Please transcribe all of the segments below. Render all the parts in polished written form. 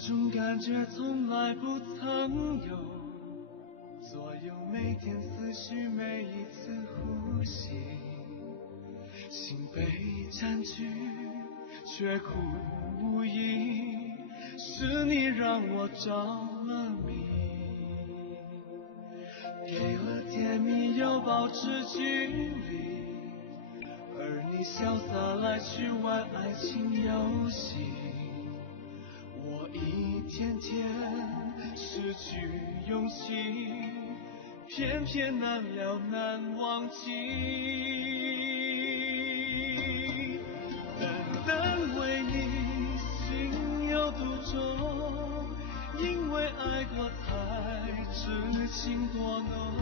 这种感觉从来不曾有，左右每天思绪，每一次呼吸，心被占据，却苦无依，是你让我着了迷，给了甜蜜又保持距离，而你潇洒来去玩爱情游戏，我一天天失去勇气，偏偏难了难忘记。单单为你心有独钟，因为爱过才知情多浓，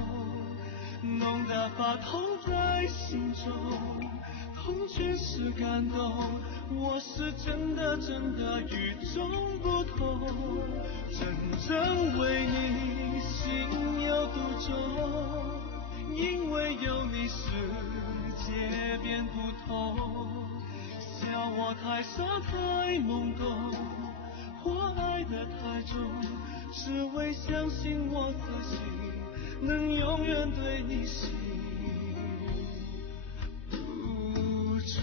浓得把痛在心中，痛全是感动，我是真的与众不同，真正为你心有独钟，因为有你世界变不同，笑我太傻太懵懂，或爱得太重，只为相信我自己能永远对你心独钟。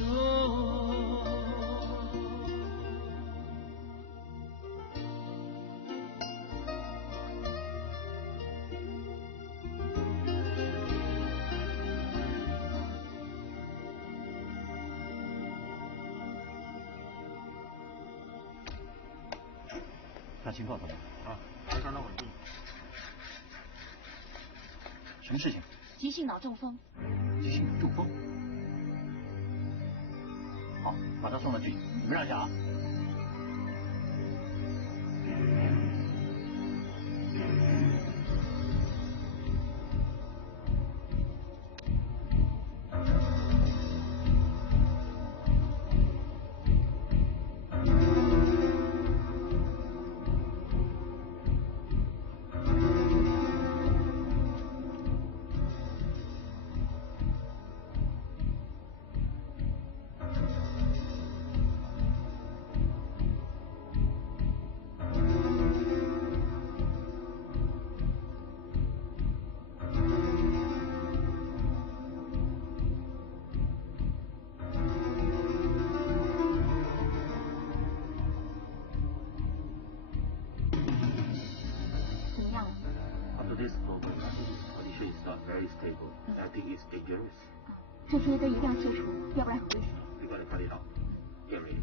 那情况怎么样？啊，还相当稳定。什么事情？急性脑中风。急性脑中风。好，把他送了去，你们让一下啊。这些都一定要切除，要不然很危险。你把它快点好，get ready。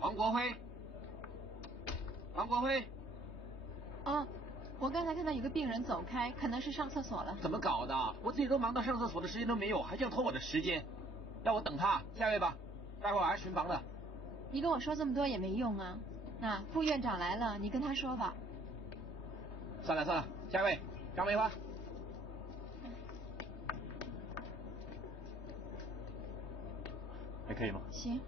王国辉，王国辉。啊，我刚才看到有个病人走开，可能是上厕所了。怎么搞的？我自己都忙到上厕所的时间都没有，还想拖我的时间，要我等他？下一位吧，待会儿我还巡房的。你跟我说这么多也没用啊。那副院长来了，你跟他说吧。算了，下一位，张梅花。还可以吗？行。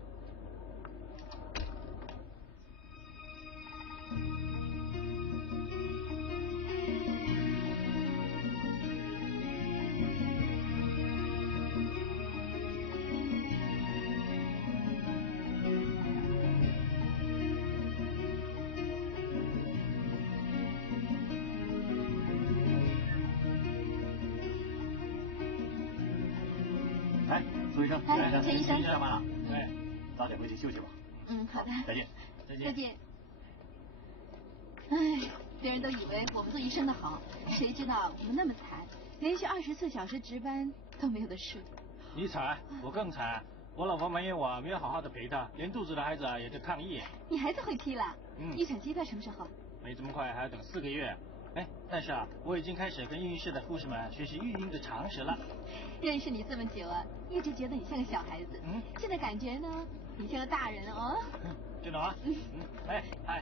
来，苏医生，来，陈医生上班了，对，早点回去休息吧。嗯，好的，再见。再见。哎，别人都以为我不做医生的好，谁知道我们那么惨，连续24小时值班都没有的事。你惨，我更惨。我老婆埋怨我没有好好的陪她，连肚子的孩子也在抗议。你孩子会踢了？预产期在什么时候？没这么快，还要等4个月。哎，但是我已经开始跟孕室的护士们学习育婴的常识了。认识你这么久啊，一直觉得你像个小孩子，现在感觉呢，你像个大人哦。真的吗？哎，他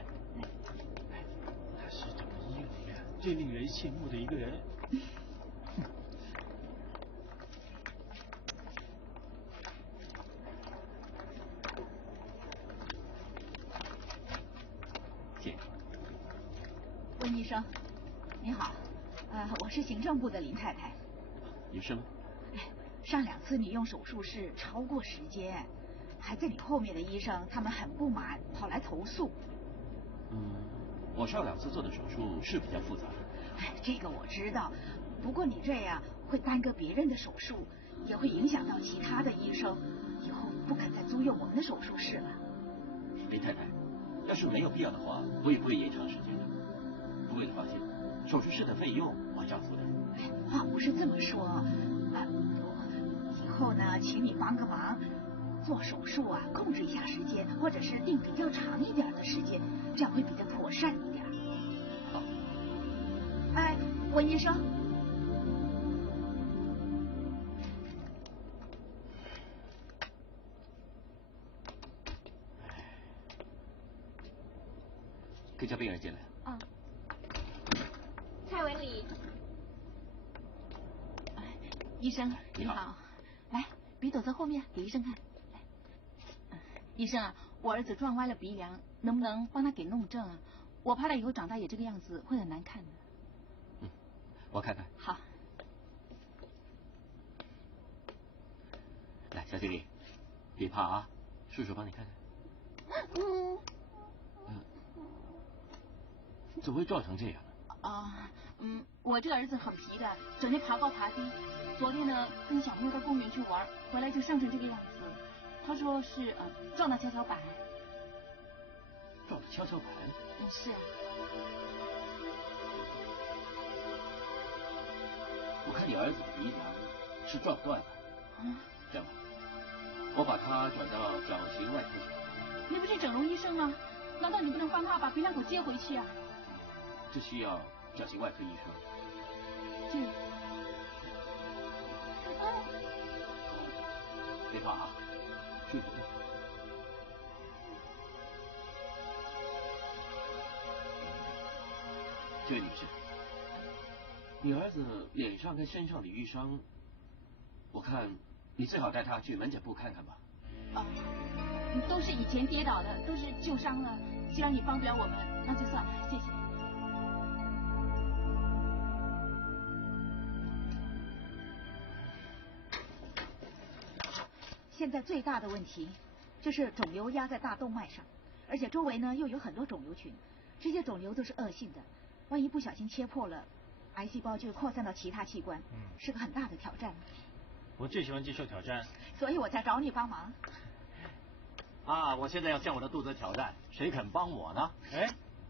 是整个医院里面最令人羡慕的一个人。温医生，你好，我是行政部的林太太。有事吗？上2次你用手术室超过时间，还在你后面的医生他们很不满，跑来投诉。我上2次做的手术是比较复杂。这个我知道，不过你这样会耽搁别人的手术，也会影响到其他的医生，以后不敢再租用我们的手术室了。林太太，要是没有必要的话，我也不会延长时间的。为了放心，手术室的费用我照付的。话不是这么说，以后呢，请你帮个忙，做手术啊，控制一下时间，或者是定比较长一点的时间，这样会比较妥善一点。好。温医生。可以叫病人进来。蔡文礼。医生你好。来，鼻斗在后面，给医生看。医生啊，我儿子撞歪了鼻梁，能不能帮他给弄正啊？我怕他以后长大也这个样子，会很难看的。我看看。好。来，小经理，别怕啊，叔叔帮你看看。怎么会撞成这样呢？我这个儿子很皮的，整天爬高爬低。昨天呢，跟小朋友到公园去玩，回来就伤成这个样子。他说是撞到跷跷板。撞到跷跷板？是啊。我看你儿子的鼻梁是撞断了。这样吧，我把他转到矫形外科去。你不是整容医生吗？难道你不能帮他把鼻梁骨接回去啊？这需要矫形外科医生。别怕啊，舒服。这位女士，你儿子脸上跟身上的淤伤，我看你最好带他去门诊部看看吧。都是以前跌倒的，都是旧伤了。既然你帮不了我们，那就算了，谢谢。现在最大的问题就是肿瘤压在大动脉上，而且周围呢又有很多肿瘤群，这些肿瘤都是恶性的，万一不小心切破了，癌细胞就扩散到其他器官，是个很大的挑战。我最喜欢接受挑战，所以我才找你帮忙。我现在要向我的肚子挑战，谁肯帮我呢？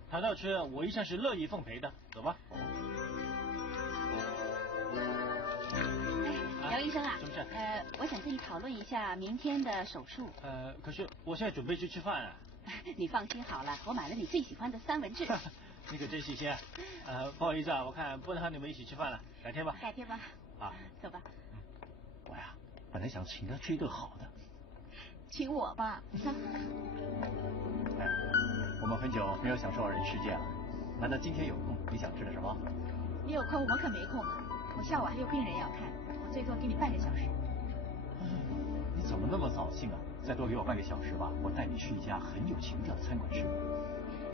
谈到吃，我一向是乐意奉陪的，走吧。姚医生啊，什么事？我想跟你讨论一下明天的手术。可是我现在准备去吃饭啊。你放心好了，我买了你最喜欢的三文治。你可真细心。不好意思啊，我看不能和你们一起吃饭了，改天吧。改天吧。走吧。我呀，本来想请他吃一顿好的。请我吧。我们很久没有享受二人世界了，难得今天有空，你想吃点什么？你有空，我可没空啊。我下午还有病人要看，我最多给你半个小时。你怎么那么扫兴啊？再多给我半个小时吧，我带你去一家很有情调的餐馆吃。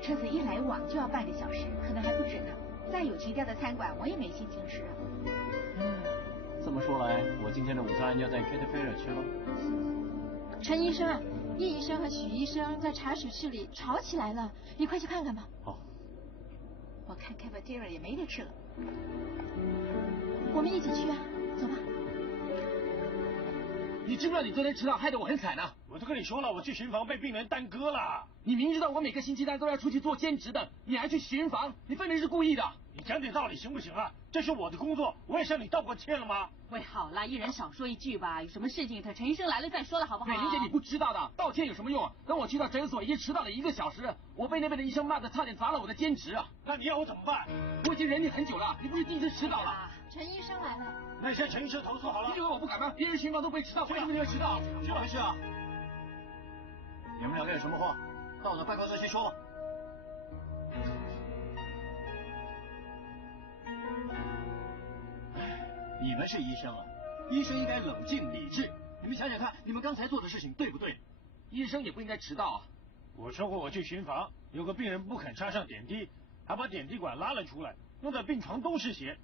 车子一来往就要半个小时，可能还不止呢。再有情调的餐馆，我也没心情吃啊。这么说来，我今天的午餐要在 Kate Fair 吃了。陈医生，叶医生和许医生在茶水室里吵起来了，你快去看看吧。好。我看 cafeteria 也没得吃了。我们一起去啊，走吧。你知不知道你昨天迟到害得我很惨啊？我都跟你说了，我去巡房被病人耽搁了。你明知道我每个星期三都要出去做兼职的，你还去巡房，你分明是故意的。你讲点道理行不行啊？这是我的工作，我也向你道过歉了吗？喂，好啦，一人少说一句吧，有什么事情等陈医生来了再说了，好不好？美玲姐，你不知道的，道歉有什么用啊？等我去到诊所，已经迟到了1个小时，我被那边的医生骂得差点砸了我的兼职啊！那你要我怎么办？我已经忍你很久了，你不是第一次迟到了？陈医生来了。那你向陈医生投诉好了。你以为我不敢吗？别人巡房都不会迟到，为什么你会迟到？怎么回事啊？你们两个有什么话，到我的办公室去说。你们是医生啊，医生应该冷静理智。你们想想看，你们刚才做的事情对不对？医生也不应该迟到啊。我说过我去巡房，有个病人不肯插上点滴，还把点滴管拉了出来，弄得病床都是血。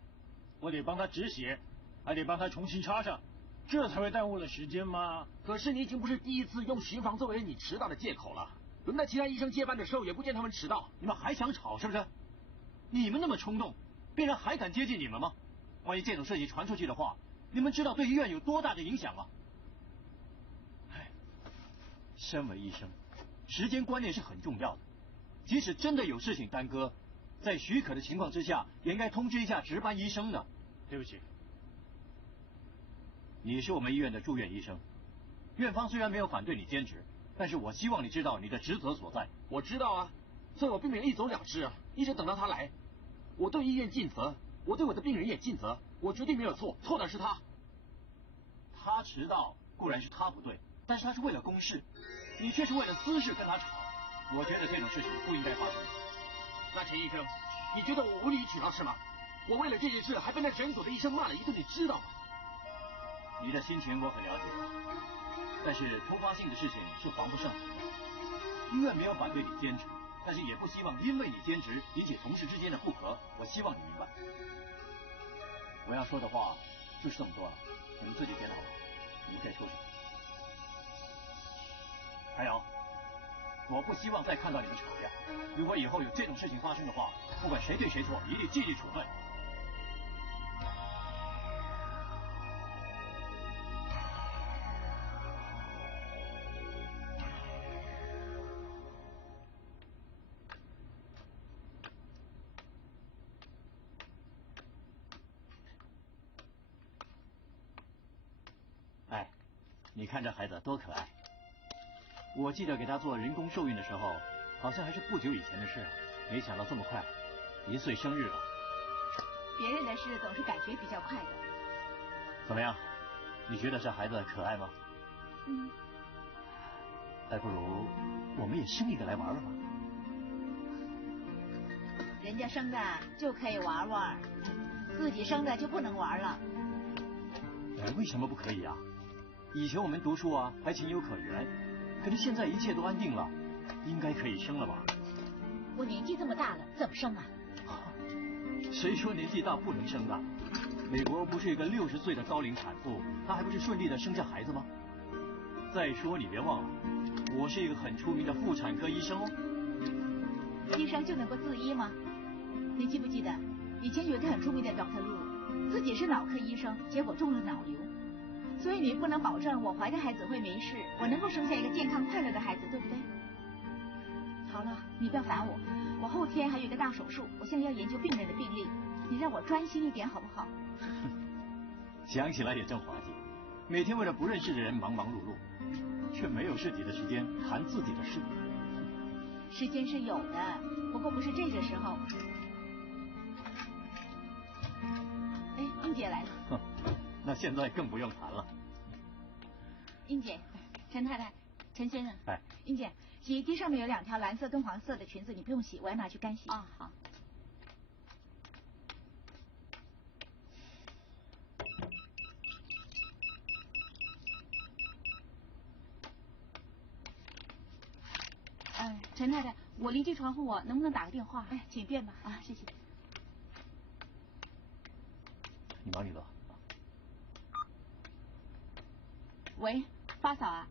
我得帮他止血，还得帮他重新插上，这才会耽误了时间吗？可是你已经不是第一次用巡房作为你迟到的借口了。轮到其他医生接班的时候，也不见他们迟到。你们还想吵是不是？你们那么冲动，病人还敢接近你们吗？万一这种事情传出去的话，你们知道对医院有多大的影响吗？唉，身为医生，时间观念是很重要的。即使真的有事情耽搁，在许可的情况之下，也应该通知一下值班医生的。对不起，你是我们医院的住院医生，院方虽然没有反对你兼职，但是我希望你知道你的职责所在。我知道啊，所以我并没有一走了之啊，一直等到他来。我对医院尽责，我对我的病人也尽责，我决定没有错，错的是他。他迟到固然是他不对，但是他是为了公事，你却是为了私事跟他吵。我觉得这种事情不应该发生。那陈医生，你觉得我无理取闹是吗？我为了这件事还被那诊所的医生骂了一顿，你知道吗？你的心情我很了解，但是突发性的事情是防不胜。医院没有反对你兼职，但是也不希望因为你兼职引起同事之间的不和。我希望你明白。我要说的话就是这么多了，你们自己填好了，你们可以出去。还有，我不希望再看到你们吵架。如果以后有这种事情发生的话，不管谁对谁错，一律纪律处分。哎，你看这孩子多可爱！我记得给他做人工受孕的时候，好像还是不久以前的事，没想到这么快，1岁生日了。别人的事总是感觉比较快的。怎么样？你觉得这孩子可爱吗？还不如我们也生一个来玩玩吧。人家生的就可以玩玩，自己生的就不能玩了。为什么不可以啊？以前我们读书啊还情有可原，可是现在一切都安定了，应该可以生了吧？我年纪这么大了，怎么生啊？谁说年纪大不能生的？美国不是有个60岁的高龄产妇，她还不是顺利的生下孩子吗？再说你别忘了，我是一个很出名的妇产科医生哦。医生就能够自医吗？你记不记得以前有一个很出名的 Dr. Lu， 自己是脑科医生，结果中了脑瘤。所以你不能保证我怀的孩子会没事，我能够生下一个健康快乐的孩子，对不对？好了，你不要烦我，我后天还有一个大手术，我现在要研究病人的病历，你让我专心一点好不好？想起来也真滑稽，每天为了不认识的人忙忙碌碌，却没有自己的时间谈自己的事。时间是有的，不过不是这个时候。哎，英姐来了。那现在更不用谈了。英姐，陈太太，陈先生。哎，英姐，洗衣机上面有2条蓝色跟黄色的裙子，你不用洗，我要拿去干洗。啊，好。陈太太，我邻居传呼我，能不能打个电话？哎，请便吧。啊，谢谢。你忙你的。喂，八嫂啊？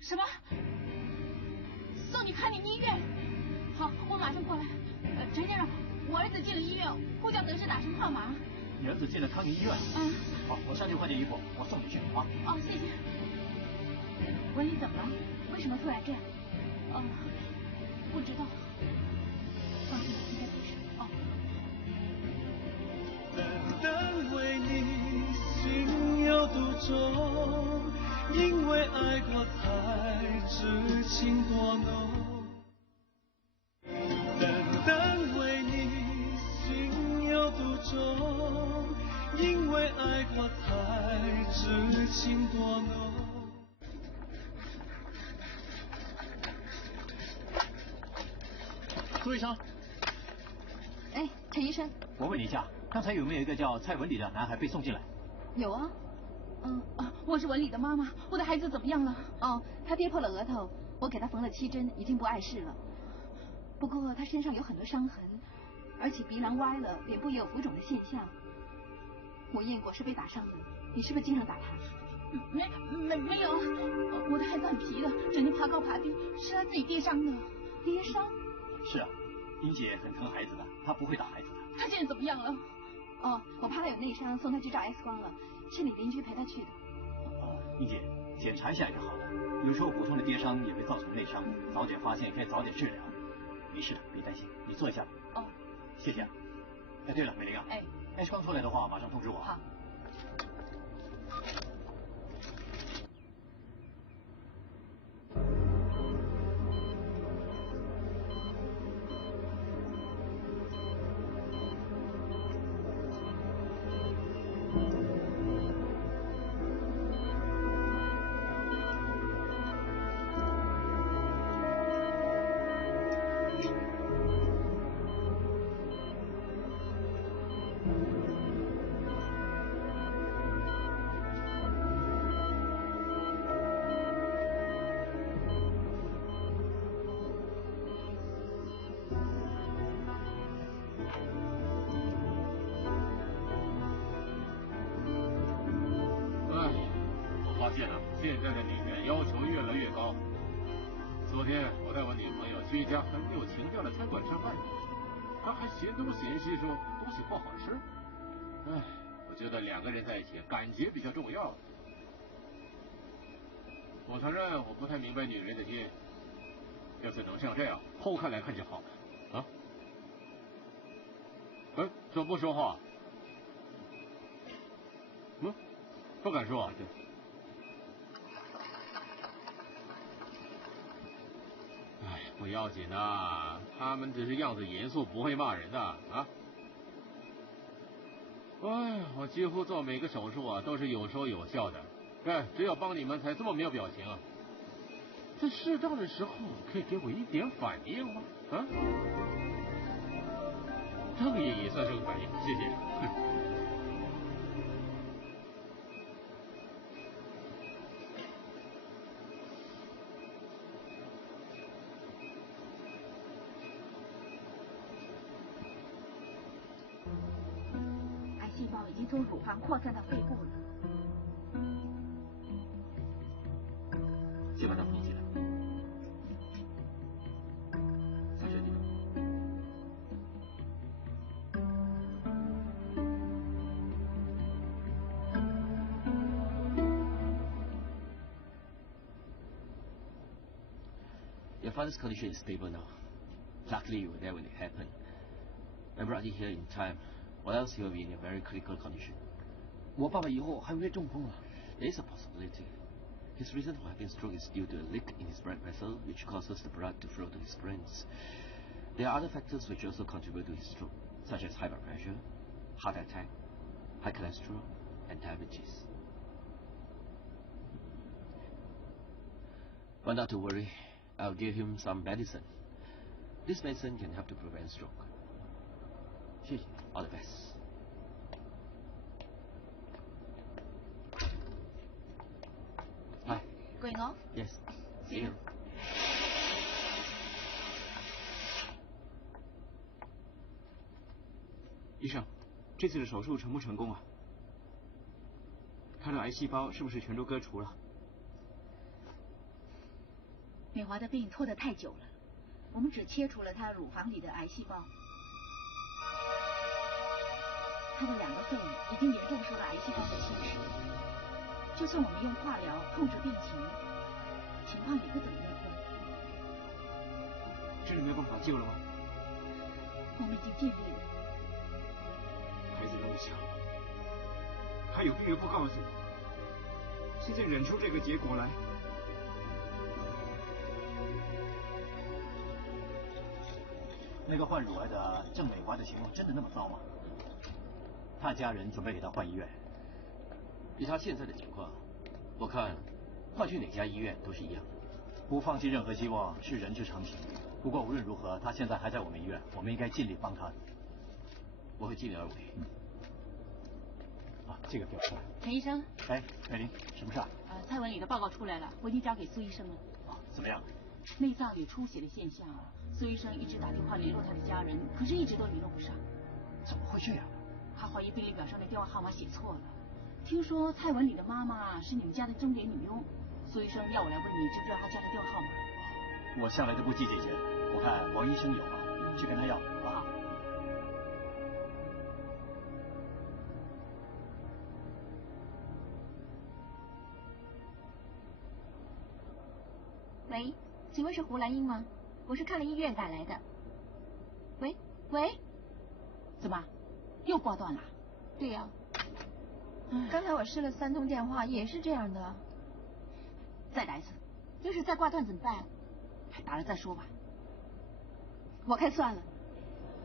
什么？送你康宁医院？好，我马上过来。陈先生，我儿子进了医院，呼叫德士打什么号码？你儿子进了康宁医院？好，我上去换件衣服，我送你去啊。哦，谢谢。喂，你怎么了？为什么突然这样？不知道。放心，应该没事。哦。单单为你心有独钟，因为爱过才知情多浓。单单为你心有独钟，因为爱过才知情多浓。苏医生。哎，陈医生。我问你一下，刚才有没有一个叫蔡文礼的男孩被送进来？有啊。我是文礼的妈妈，我的孩子怎么样了？哦，他跌破了额头，我给他缝了7针，已经不碍事了。不过他身上有很多伤痕，而且鼻梁歪了，脸部也有浮肿的现象。我验过是被打伤的，你是不是经常打他？没有，我的孩子很皮的，整天爬高爬低，是他自己跌伤的。跌伤？是啊，英姐很疼孩子的，她不会打孩子的。他现在怎么样了？哦，我怕他有内伤，送他去照 X 光了，是你邻居陪他去的。英姐，检查一下就好了。有时候普通的跌伤也会造成内伤，早点发现可以早点治疗。没事的，别担心，你坐一下吧。哦，谢谢啊。哎，对了，美玲啊，X 光出来的话，马上通知我。好。现在的女人要求越来越高。昨天我带我女朋友去一家很有情调的餐馆上饭，她还嫌东嫌西，说东西不好吃。唉，我觉得两个人在一起，感觉比较重要。我承认我不太明白女人的心，要是能像这样后看来看就好了。啊？哎，怎么不说话？不敢说啊。哎，不要紧的，他们只是样子严肃，不会骂人的啊。哎，我几乎做每个手术啊都是有说有笑的，只有帮你们才这么没有表情啊。在适当的时候可以给我一点反应吗？啊？这个也算是个反应，谢谢。癌细胞已经从乳房扩散到肺部了。先把它放进来。小声点。Your father's condition is stable now. Luckily, you were there when it happened. I brought you here in time, or else he will be in a very critical condition. 我爸爸以后还会中风啊 There is a possibility. His reason for having stroke is due to a leak in his blood vessel, which causes the blood to flow to his brains. There are other factors which also contribute to his stroke, such as high blood pressure, heart attack, high cholesterol, and diabetes. But not to worry, I'll give him some medicine. This medicine can help to prevent stroke. 谢谢。 All the best. Hi. Going off? Yes. See you. 医生，这次的手术成不成功啊？他的癌细胞是不是全都割除了？美华的病拖得太久了，我们只切除了她乳房里的癌细胞。她的2个肺已经严重受到癌细胞的侵蚀，就算我们用化疗控制病情，情况也不怎么乐观。真的没有办法救了吗？我们已经尽力了。孩子那么小，还有病人不告诉，现在忍出这个结果来。那个患乳癌的郑美华的情况真的那么糟吗？他家人准备给他换医院。以他现在的情况，我看换去哪家医院都是一样的。不放弃任何希望是人之常情。不过无论如何，他现在还在我们医院，我们应该尽力帮他。我会尽力而为。啊，这个给我看。陈医生。哎，美玲，什么事啊？蔡文里的报告出来了，我已经交给苏医生了。啊，怎么样？内脏里出血的现象，苏医生一直打电话联络他的家人，可是一直都联络不上。怎么会这样？他怀疑病历表上的电话号码写错了。听说蔡文礼的妈妈是你们家的钟点女佣，苏医生要我来问你知不知道他家的电话号码。我向来都不记这些，我看王医生有啊，去跟他要。好。喂，请问是胡兰英吗？我是看了医院打来的。喂，怎么又挂断了？对呀。刚才我试了3通电话，也是这样的。再打一次。要是再挂断怎么办？还打了再说吧。我看算了，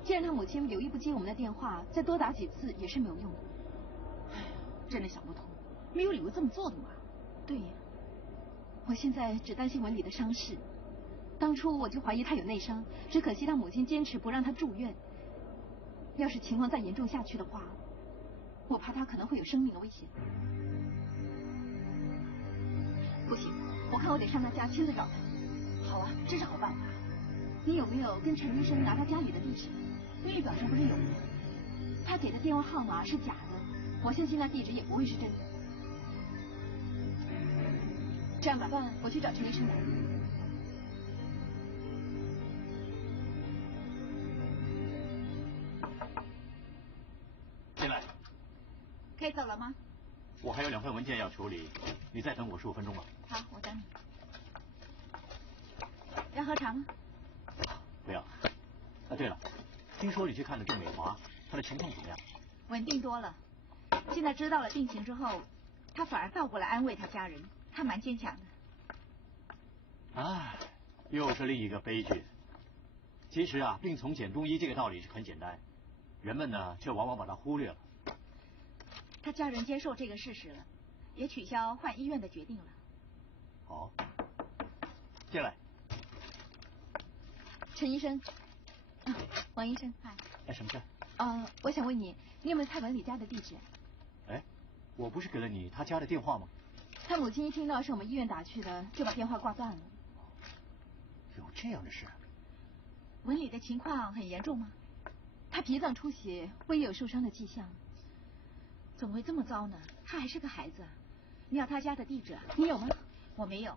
既然他母亲有意不接我们的电话，再多打几次也是没有用的。哎呀，真的想不通，没有理由这么做的嘛。对呀。我现在只担心文理的伤势。当初我就怀疑他有内伤，只可惜他母亲坚持不让他住院。要是情况再严重下去的话，我怕他可能会有生命的危险。不行，我看我得上他家亲自找他。好啊，这是好办法。你有没有跟陈医生拿他家里的地址？病历表上不是有吗？他给的电话号码是假的，我相信那地址也不会是真的。这样吧，我去找陈医生来。进来。可以走了吗？我还有2份文件要处理，你再等我15分钟吧。好，我等你。要喝茶吗？不要。啊，对了，听说你去看了郑美华，她的情况怎么样？稳定多了。现在知道了病情之后，他反而倒过来安慰他家人，他蛮坚强的。唉，又是另一个悲剧。其实啊，病从简中医这个道理是很简单，人们呢却往往把它忽略了。他家人接受这个事实了，也取消换医院的决定了。好，进来。陈医生，王医生，哎，什么事？我想问你有没有蔡文礼家的地址？哎，我不是给了你他家的电话吗？他母亲一听到是我们医院打去的，就把电话挂断了。有这样的事？文礼的情况很严重吗？他脾脏出血，胃也有受伤的迹象。怎么会这么糟呢？他还是个孩子啊！你要他家的地址啊？你有吗？我没有，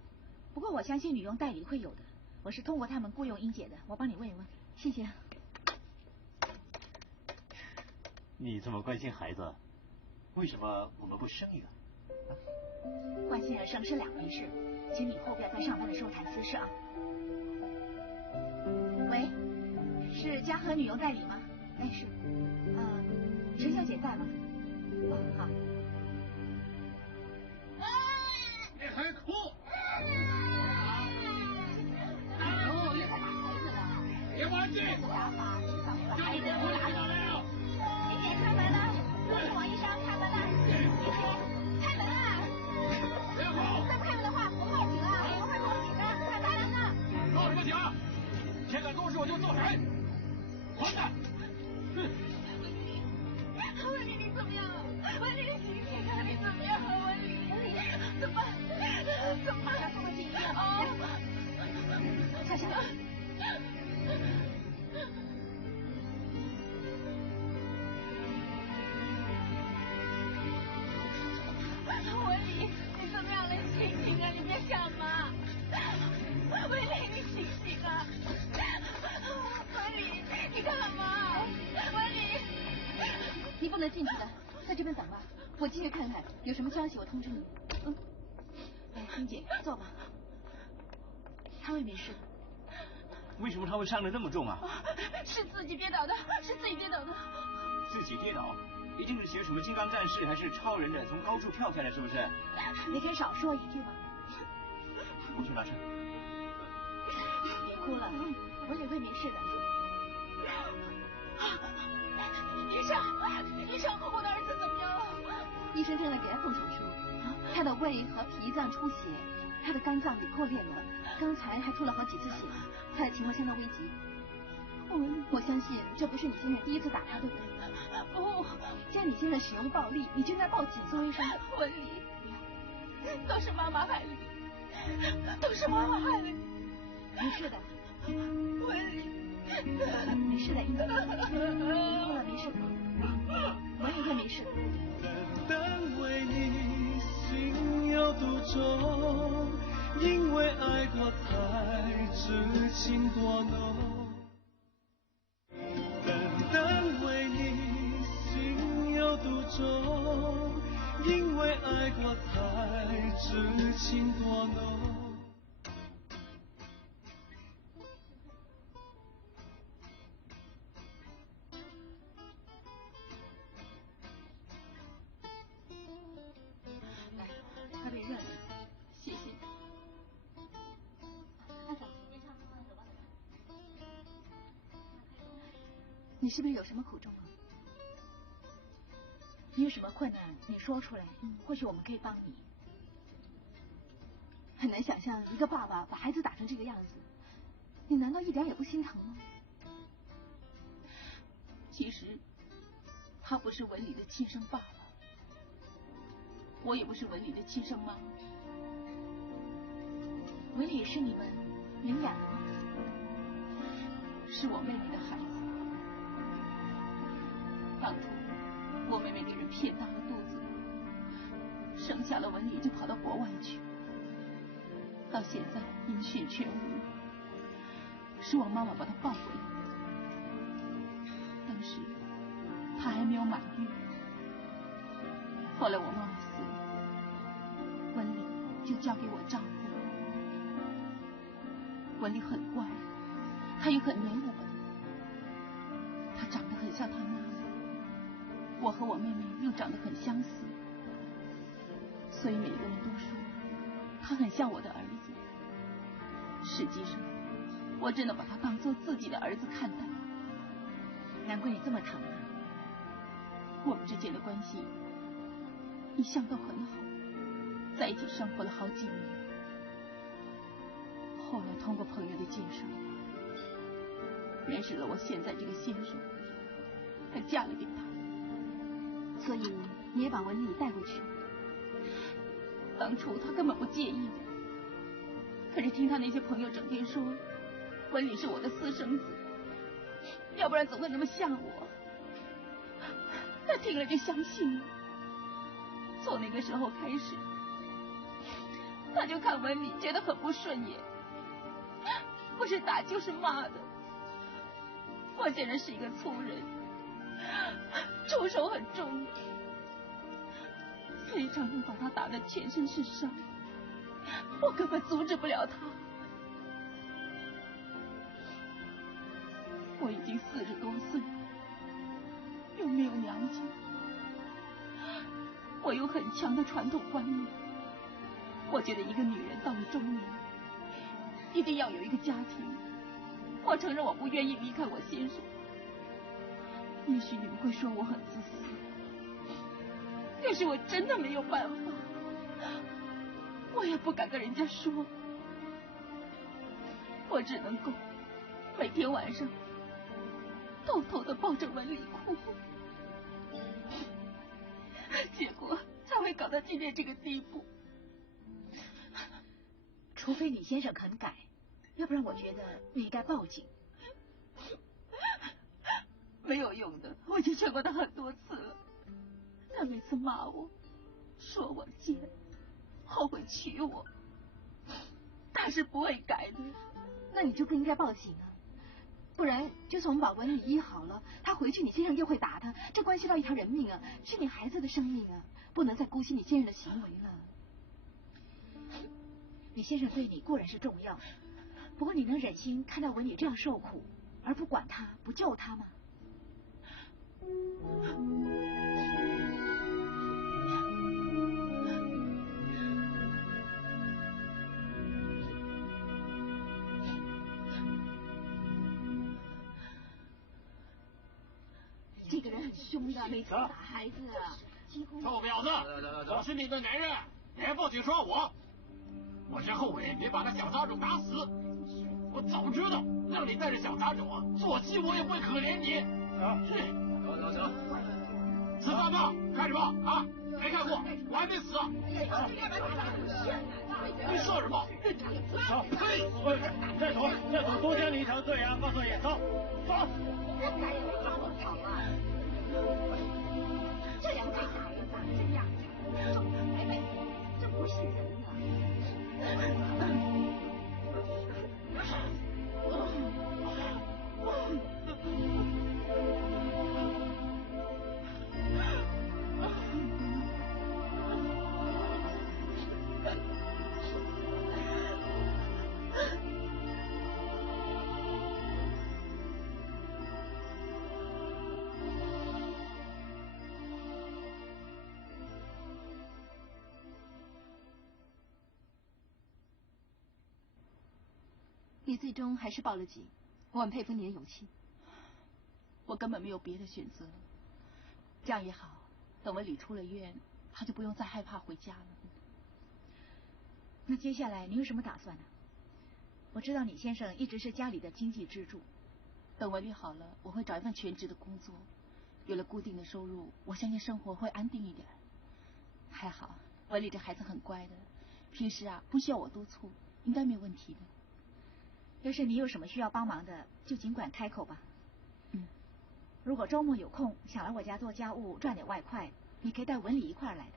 不过我相信女佣代理会有的。我是通过他们雇佣英姐的，我帮你问一问。谢谢。你这么关心孩子，为什么我们不生一个？关心而生是2回事，请你以后不要在上班的时候谈私事啊。喂，是嘉禾女佣代理吗？哎，是。陈小姐在吗？好。你还哭？别玩劲！叫你别哭，听到没有？英姐开门了，我是王医生，开门了。英姐，开门啊！别哭！再不开门的话，我报警了，我会报警的，快开门呢！报什么警？谁敢做事我就揍谁！混蛋！文理，你怎么样？文理，你醒醒啊！你怎么样啊？文理，怎么办？马上送他进医院。小香。文理，你怎么样了？你醒醒啊！你别干嘛？文理，你醒醒啊！文理，你干嘛？文理，你不能进去的，在这边等吧。我进去看看，有什么消息我通知你。来，英姐，坐吧。他会没事的。为什么他会伤得那么重啊？是自己跌倒的，是自己跌倒的。自己跌倒？一定是学什么金刚战士还是超人的，从高处跳下来，是不是？你可以少说一句吗？我去拿车。别哭了，文理会没事的。医生，我的儿子怎么样了？医生正在给他动手术，他的胃和脾脏出血，他的肝脏也破裂了，刚才还吐了好几次血，他的情况相当危急。我相信这不是你先生第一次打他，对不对？不，既然你先生使用暴力，你就应该报警。苏医生，文理，都是妈妈害了你，都是妈妈害了你。没事的。文理，没事的，英子，以后了，没事的，文理会没事。单为你心有独钟，因为爱过才知情多浓。单为你心有独钟，因为爱过才知情多浓。你是不是有什么苦衷啊？你有什么困难，你说出来，或许我们可以帮你。很难想象一个爸爸把孩子打成这个样子，你难道一点也不心疼吗？其实，他不是文理的亲生爸爸，我也不是文理的亲生妈妈。文理是你们领养的吗？是我妹妹的孩子。当初我妹妹给人骗大了肚子，生下了文理就跑到国外去，到现在音讯全无，是我妈妈把她抱回来。当时她还没有满月，后来我妈妈死了，文理就交给我照顾。文理很乖，她也很黏我，她长得很像她妈妈。我和我妹妹又长得很相似，所以每个人都说他很像我的儿子。实际上，我真的把他当做自己的儿子看待。难怪你这么疼他。我们之间的关系一向都很好，在一起生活了好几年。后来通过朋友的介绍，认识了我现在这个先生，还嫁了给他。所以你也把文理带回去？当初他根本不介意的，可是听他那些朋友整天说文理是我的私生子，要不然怎么会那么像我？他听了就相信了。从那个时候开始，他就看文理觉得很不顺眼，不是打就是骂的。我显然是一个粗人，出手很重，所以常常把他打得全身是伤，我根本阻止不了他。我已经40多岁，又没有娘家，我有很强的传统观念，我觉得一个女人到了中年，一定要有一个家庭。我承认我不愿意离开我先生，也许你们会说我很自私，可是我真的没有办法，我也不敢跟人家说，我只能够每天晚上偷偷的抱着文理哭，结果才会搞到今天这个地步。除非你先生肯改，要不然我觉得你应该报警。没有用的，我已经劝过他很多次了，他每次骂我，说我贱，后悔娶我，他是不会改的。那你就不应该报警啊，不然就算我们把文理医好了，他回去你先生又会打他，这关系到一条人命啊，是你孩子的生命啊，不能再姑息你先生的行为了。你先生对你固然是重要，不过你能忍心看到文理这样受苦，而不管他，不救他吗？这个人很凶的，每次打孩子，几乎。臭婊子！我是你的男人，别报警抓我！我真后悔没把那小杂种打死。我早知道让你带着小杂种啊，做鸡我也不会可怜你。是。行，吃饭吧，开始吧啊！没看过，我还没死。你说什么？走，再走，多加你一条罪啊！放作业，走。咱也没抓多少啊。这两个傻孩子这样，正牌呗，这不是人啊！你最终还是报了警，我很佩服你的勇气。我根本没有别的选择，这样也好，等文理出了院，他就不用再害怕回家了。那接下来你有什么打算呢？我知道你先生一直是家里的经济支柱。等文理好了，我会找一份全职的工作，有了固定的收入，我相信生活会安定一点。还好，文理这孩子很乖的，平时不需要我督促，应该没有问题的。要是你有什么需要帮忙的，就尽管开口吧。嗯，如果周末有空想来我家做家务赚点外快，你可以带文理一块儿来的。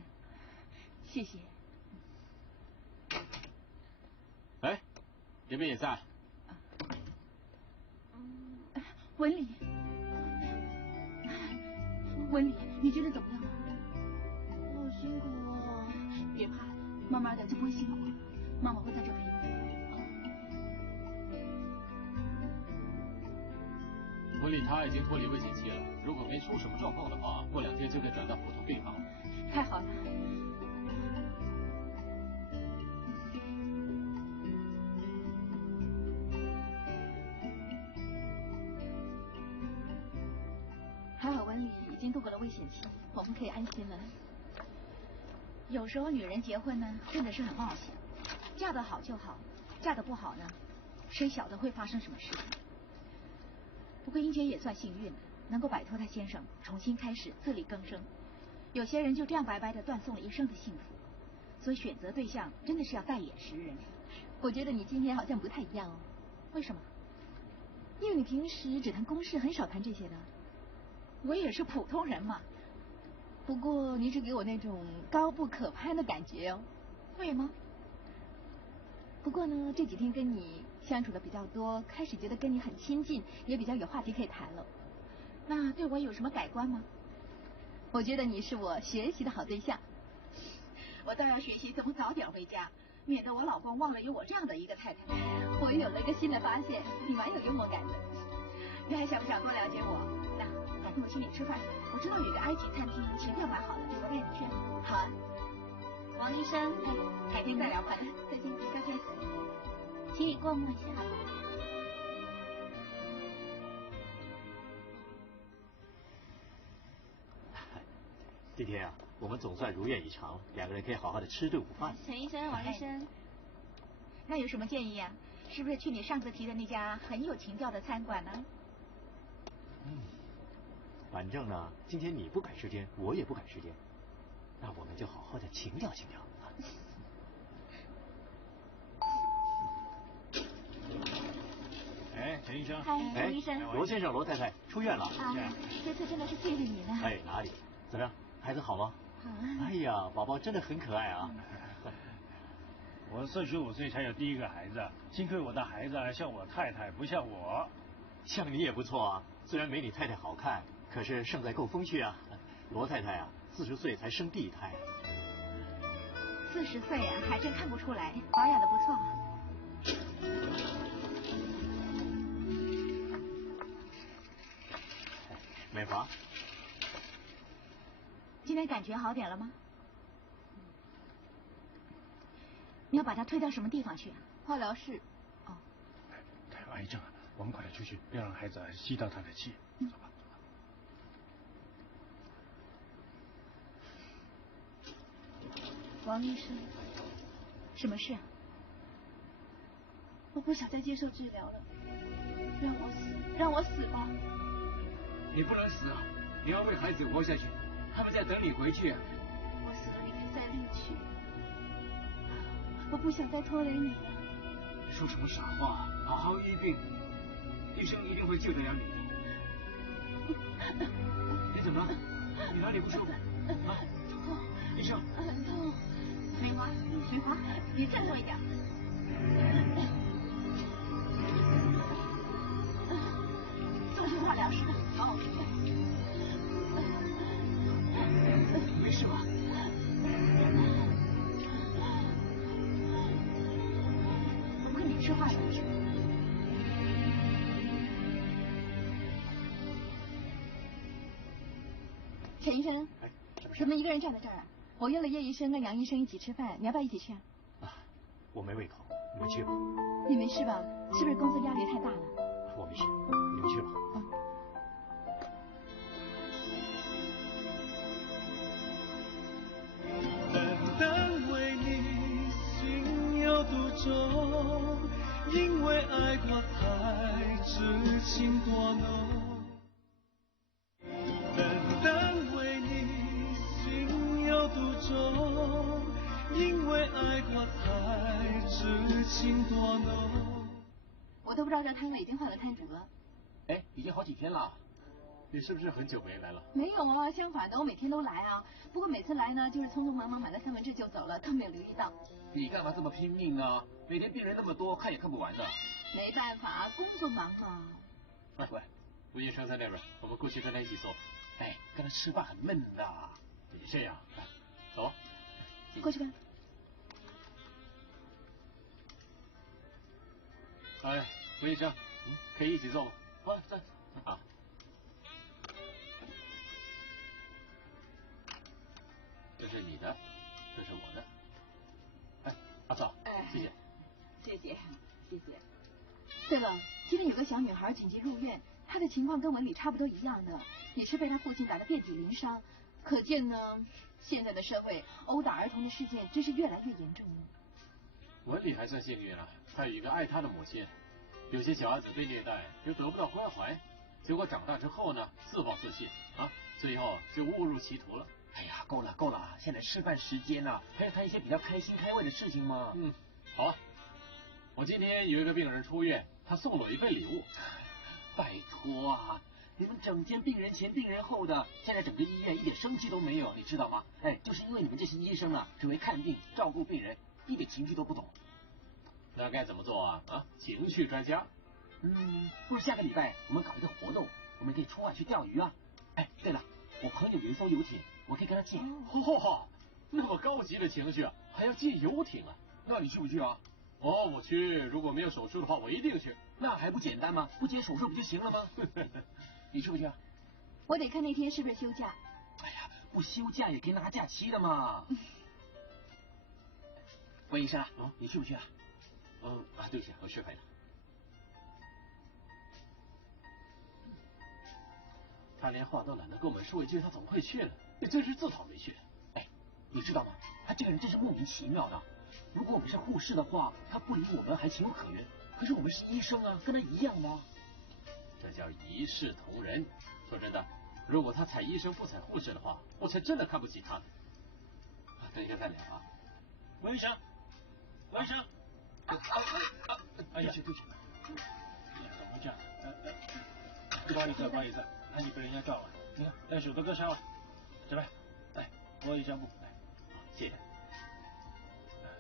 谢谢。哎，这边也在。文理，文理，你觉得怎么样？好辛苦哦。别怕，慢慢的就不会辛苦了。妈妈会在这陪你。文理他已经脱离危险期了，如果没出什么状况的话，过2天就可以转到普通病房。太好了。还好文理已经度过了危险期，我们可以安心了。有时候女人结婚呢，真的是很冒险，嫁得好就好，嫁得不好呢，谁晓得会发生什么事情。不过英杰也算幸运了，能够摆脱他先生，重新开始，自力更生。有些人就这样白白的断送了一生的幸福，所以选择对象真的是要带眼识人。我觉得你今天好像不太一样哦。为什么？因为你平时只谈公事，很少谈这些的。我也是普通人嘛。不过你只给我那种高不可攀的感觉哦。会吗？不过呢，这几天跟你相处的比较多，开始觉得跟你很亲近，也比较有话题可以谈了。那对我有什么改观吗？我觉得你是我学习的好对象。我倒要学习怎么早点回家，免得我老公忘了有我这样的一个太太。我有了一个新的发现，你蛮有幽默感的。你还想不想多了解我？那改天我请你吃饭，我知道有个埃及餐厅，情调蛮好的，我带你去。好啊。王医生，改天再聊吧。再见，再见。请你过目一下。今天我们总算如愿以偿，2个人可以好好的吃顿午饭。陈医生，王医生，那有什么建议啊？是不是去你上次提的那家很有情调的餐馆呢？反正呢，今天你不赶时间，我也不赶时间，那我们就好好的情调情调。哎，陈医生。嗨，陈医生。罗先生、罗太太出院了。啊，这次真的是谢谢你了。哎，哪里？怎么样？孩子好吗？好啊。哎呀，宝宝真的很可爱啊。我45岁才有第一个孩子，幸亏我的孩子像我太太，不像我。像你也不错啊，虽然没你太太好看，可是胜在够风趣啊。罗太太40岁才生第一胎。40岁还真看不出来，保养的不错。美华，今天感觉好点了吗？你要把他推到什么地方去啊？化疗室。哦。他有癌症我们快点出去，不要让孩子吸到他的气。走吧，走吧。王医生，什么事啊？我不想再接受治疗了，让我死，让我死吧。你不能死啊！你要为孩子活下去，他们在等你回去。我死了，你可以再另娶。我不想再拖累你。你说什么傻话？好好医病，医生一定会救得了你。你怎么了？你哪里不舒服？啊？医生。很痛。梅花，你振作一点。中心化疗是吧？好。没事吧？怎么跟你吃话说的似的？陈医生，怎么一个人站在这儿啊？我约了叶医生跟杨医生一起吃饭，你要不要一起去啊？啊，我没胃口，你们去吧。你没事吧？是不是工作压力太大了？我没事，你们去吧。单单为你心有独钟，因为爱过才知情多浓。单单为你心有独钟，因为爱过才知情多浓。我都不知道这摊位已经换了摊主了。哎，已经好几天了。你是不是很久没来了？没有啊，相反的，我每天都来啊。不过每次来呢，就是匆匆忙忙买了三文治就走了，都没有留意到。你干嘛这么拼命呢？每天病人那么多，看也看不完的。没办法，工作忙啊。喂，吴医生在那边，我们过去跟他一起坐。哎，跟他吃饭很闷的。你这样，来，走。过去吧。哎，吴医生，可以一起坐吗？在。啊。这是你的，这是我的。哎，阿嫂，谢谢。谢谢。对了，今天有个小女孩紧急入院，她的情况跟文理差不多一样的，也是被她父亲打得遍体鳞伤。可见呢，现在的社会殴打儿童的事件真是越来越严重了。文理还算幸运了，他有一个爱他的母亲。有些小孩子被虐待又得不到关怀，结果长大之后呢，自暴自弃啊，最后就误入歧途了。哎呀，够了，现在吃饭时间了，还要谈一些比较开心开胃的事情嘛。好啊。我今天有一个病人出院，他送了我一份礼物。拜托啊，你们整天病人前病人后的，现在整个医院一点生气都没有，你知道吗？哎，就是因为你们这些医生啊，只会看病照顾病人，一点情绪都不懂。那该怎么做啊？情绪专家。不如下个礼拜我们搞一个活动，我们可以出海去钓鱼啊。哎，对了，我朋友有一艘游艇，我可以跟他借。那么高级的情绪啊，还要借游艇啊？那你去不去啊？我去，如果没有手术的话，我一定去。那还不简单吗？不接手术不就行了吗？你去不去啊？我得看那天是不是休假。哎呀，不休假也可以拿假期的嘛。温医生，你去不去啊？对不起，我缺乏了。他连话都懒得跟我们说一句，他怎么会去呢？这真是自讨没趣。哎，你知道吗？他这个人真是莫名其妙的。如果我们是护士的话，他不理我们还情有可原。可是我们是医生啊，跟他一样吗？这叫一视同仁。说真的，如果他踩医生不踩护士的话，我才真的看不起他。等一下再聊啊。温医生，温医生。哎呀，对不起。怎么会这样？不好意思，不好意思，那你被人家撞了。你看，但手都割伤了。这边，来，摸一下布，来，谢谢。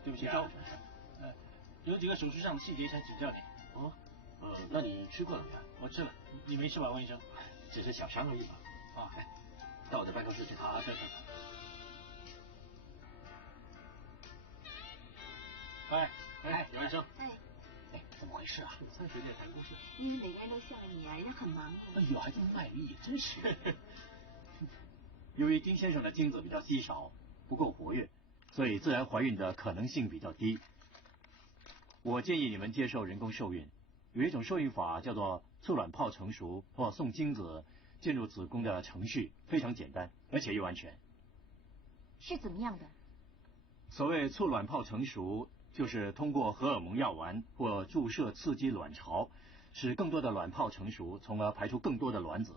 对不起啊，有几个手术上的细节想请教你。那你吃过了没有？我吃了，你没事吧，温医生？只是小伤而已嘛。来，到我的办公室去。对。哎，有医生。怎么回事啊？3学姐谈公事。因为每个人都像你啊，人家很忙。哎呦，还这么卖力，真是。由于丁先生的精子比较稀少，不够活跃，所以自然怀孕的可能性比较低。我建议你们接受人工受孕，有一种受孕法叫做促卵泡成熟或送精子进入子宫的程序，非常简单，而且又安全。是怎么样的？所谓促卵泡成熟，就是通过荷尔蒙药丸或注射刺激卵巢，使更多的卵泡成熟，从而排出更多的卵子。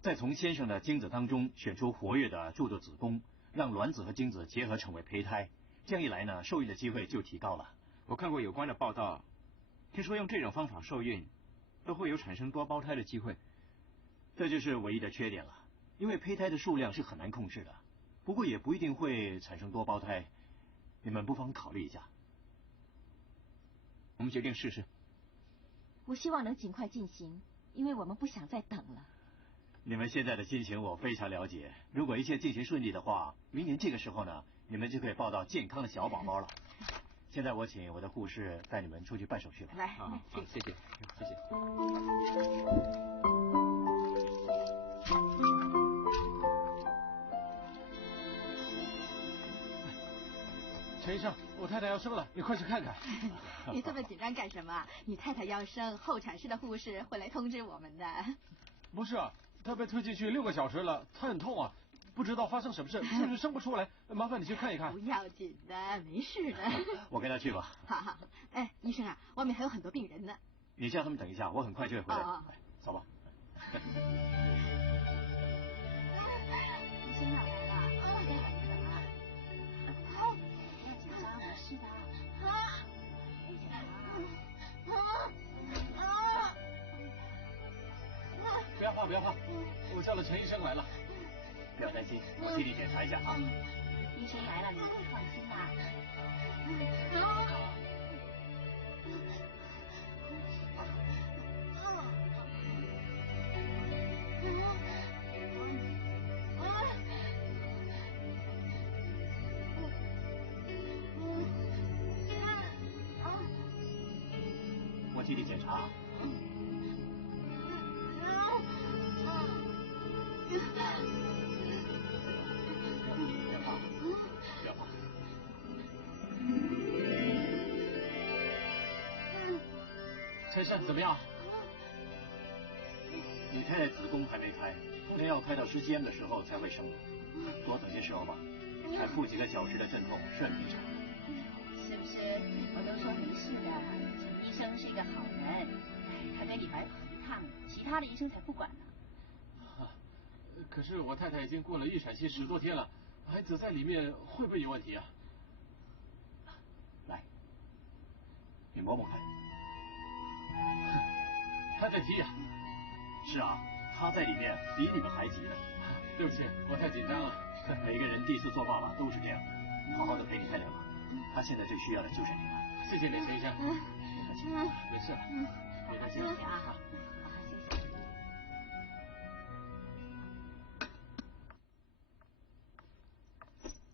再从先生的精子当中选出活跃的注入子宫，让卵子和精子结合成为胚胎，这样一来呢，受孕的机会就提高了。我看过有关的报道，听说用这种方法受孕，都会有产生多胞胎的机会。这就是唯一的缺点了，因为胚胎的数量是很难控制的。不过也不一定会产生多胞胎，你们不妨考虑一下。我们决定试试。我希望能尽快进行，因为我们不想再等了。你们现在的心情我非常了解。如果一切进行顺利的话，明年这个时候呢，你们就可以抱到健康的小宝宝了。现在我请我的护士带你们出去办手续吧。来，好，谢谢，谢谢。陈医生，我太太要生了，你快去看看。你这么紧张干什么？你太太要生，候产室的护士会来通知我们的。不是啊，她被推进去6个小时了，她很痛啊，不知道发生什么事，是不是生不出来？麻烦你去看一看。不要紧的，没事的。我跟他去吧。好好，哎，医生啊，外面还有很多病人呢。你叫他们等一下，我很快就会回来。走吧。医生要来了，再等一等啊。好，不要紧张，没事的。不要怕，不要怕，我叫了陈医生来了。不要担心，我替你检查一下啊。医生来了，你放心啦。我替你检查。不要怕。陈医生怎么样？你太太子宫还没开，通常要开到10cm的时候才会生的，多等些时候吧。还负几个小时的阵痛是很平常。是不是？我都说没事的，陈医生是一个好人，他跟你白跑一趟，其他的医生才不管呢。可是我太太已经过了预产期10多天了，孩子在里面会不会有问题啊？来，你摸摸看。他在踢啊？是啊，他在里面比你们还急呢。对不起，我太紧张了。每个人第一次做爸爸都是这样，好好的陪你太太吧。他现在最需要的就是你了。谢谢你，陈医生。别客气，没事，别担心啊。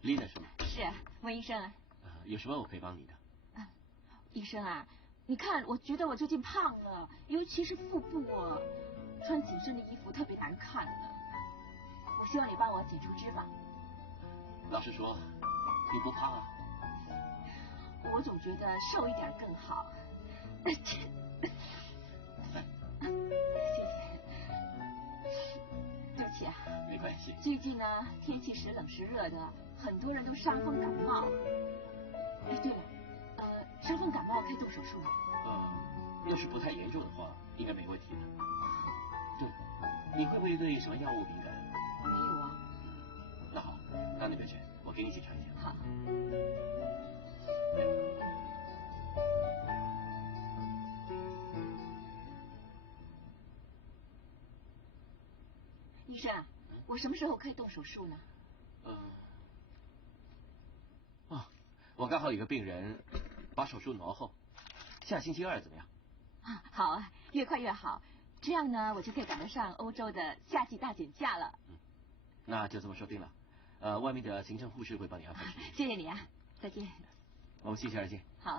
丽娜是吗？是啊，温医生啊。有什么我可以帮你的？医生啊，你看，我觉得我最近胖了，尤其是腹部啊，穿紧身的衣服特别难看了。我希望你帮我减除脂肪。老实说，你不胖啊？我总觉得瘦一点更好。谢谢。对不起啊。没关系。最近呢，天气时冷时热的，很多人都伤风感冒。哎，对了，伤风感冒可以动手术吗？要是不太严重的话，应该没问题的。对，你会不会对什么药物敏感？没有啊。那好，到那边去，我给你检查一下。好。医生，我什么时候可以动手术呢？我刚好有个病人把手术挪后，下星期2怎么样？好啊，越快越好，这样呢我就可以赶得上欧洲的夏季大减价了。那就这么说定了。外面的行政护士会帮你安排时间。谢谢你啊，再见。我们星期2见。好。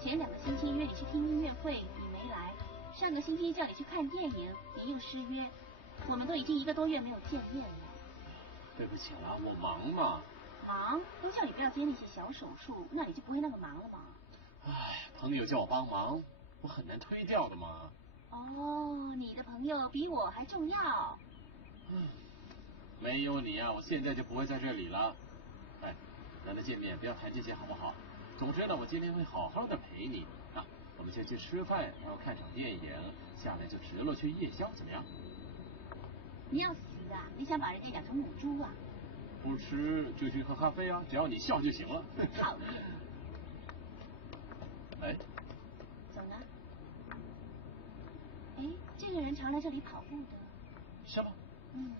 前2个星期约你去听音乐会，你没来；上个星期叫你去看电影，你又失约。我们都已经1个多月没有见面了。对不起啦，我忙嘛。忙？都叫你不要接那些小手术，那你就不会那么忙了吗？唉，朋友叫我帮忙，我很难推掉的嘛。哦，你的朋友比我还重要。没有你啊，我现在就不会在这里了。哎，难得见面，不要谈这些好不好？总之呢，我今天会好好的陪你啊。我们先去吃饭，然后看场电影，下来就直落去夜宵，怎么样？你要死啊！你想把人家养成母猪啊？不吃就去喝咖啡啊，只要你笑就行了。讨厌。哎，走呢？哎，这个人常来这里跑步的。是吗？嗯。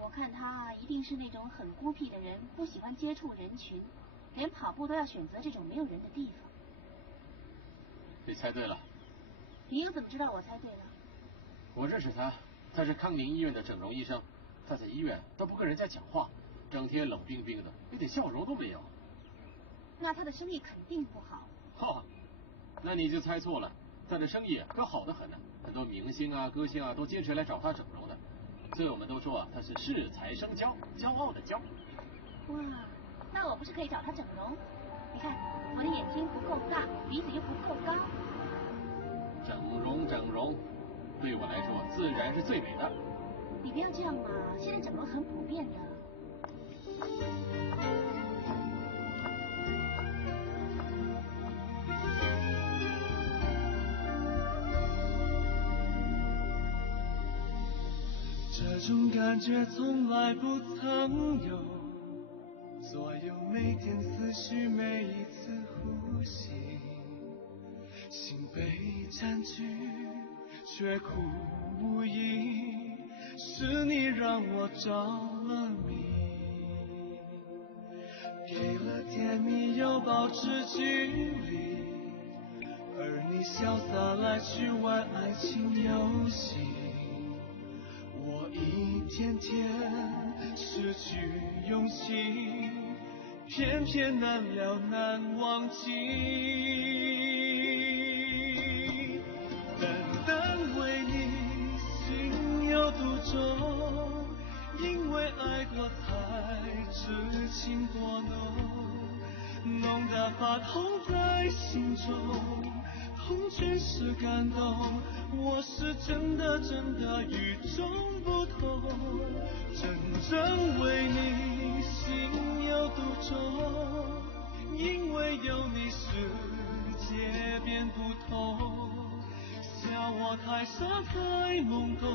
我看他一定是那种很孤僻的人，不喜欢接触人群，连跑步都要选择这种没有人的地方。你猜对了。你又怎么知道我猜对了？我认识他，他是康宁医院的整容医生。他在医院都不跟人家讲话，整天冷冰冰的，一点笑容都没有。那他的生意肯定不好。哈，那你就猜错了，他的生意可好得很呢，很多明星啊、歌星啊都坚持来找他整容的。所以我们都说啊，他是适才生骄，骄傲的骄。哇，那我不是可以找他整容？你看，我的眼睛不够大，鼻子又不够高。整容，对我来说自然是最美的。你不要这样嘛，现在整容很普遍的。这种感觉从来不曾有，左右每天思绪，每一次呼吸，心被占据却苦无依，是你让我着了迷，给了甜蜜又保持距离，而你潇洒来去玩爱情游戏，我一天天失去勇气，偏偏难了难忘记。单单为你心有独钟，因为爱过才知情多浓，浓得发痛在心中，痛全是感动，我是真的与众不同，真正为你心有独钟，因为有你世界变不同，笑我太傻太懵懂，